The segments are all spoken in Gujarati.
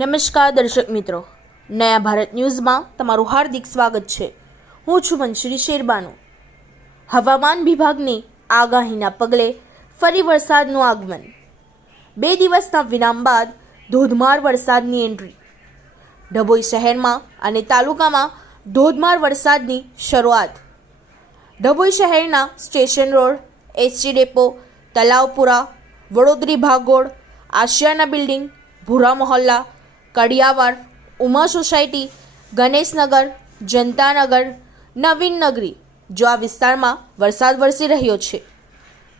નમસ્કાર દર્શક મિત્રો, નયા ભારત ન્યૂઝમાં તમારું હાર્દિક સ્વાગત છે। હું છું મંશ્રી શેરબાનુ। હવામાન વિભાગની આગાહીના પગલે ફરી વરસાદનું આગમન। 2 દિવસના વિરામ બાદ ધોધમાર વરસાદની એન્ટ્રી। ડભોઈ શહેરમાં અને તાલુકામાં ધોધમાર વરસાદની શરૂઆત। ડભોઈ શહેરના station road, ST depot, તલાવપુરા, Vadodari ભાગોળ, આશિયાના બિલ્ડિંગ, ભૂરા મોહલ્લા, કડિયાવાડ, ઉમા સોસાયટી, ગણેશનગર, જનતાનગર, નવીન નગરી જેવા વિસ્તારમાં વરસાદ વરસી રહ્યો છે,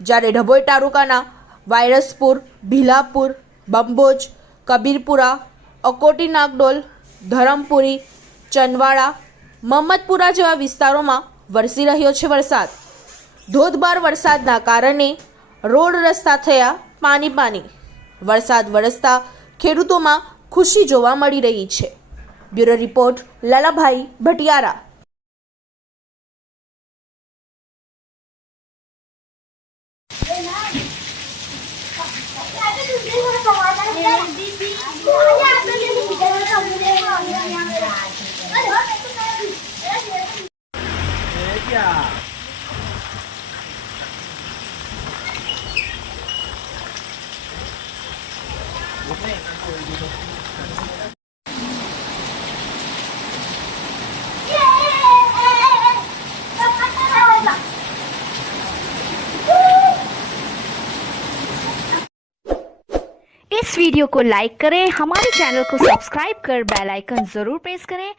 જ્યારે ડભોઈ તાલુકાના વાયરસપુર, ભીલાપુર, બંબોજ, કબીરપુરા, અકોટી નાગડોલ, ધરમપુરી, ચંદવાડા, મહમ્મદપુરા જેવા વિસ્તારોમાં વરસી રહ્યો છે વરસાદ। ધોધમાર વરસાદના કારણે રોડ રસ્તા થયા પાણી। વરસાદ વરસતા ખેડૂતોમાં ખુશી જોવા મળી રહી છે। Bureau report Lalabhai Bhatiyara. इस वीडियो को लाइक करें, हमारे चैनल को सब्सक्राइब कर बेल आइकन जरूर प्रेस करें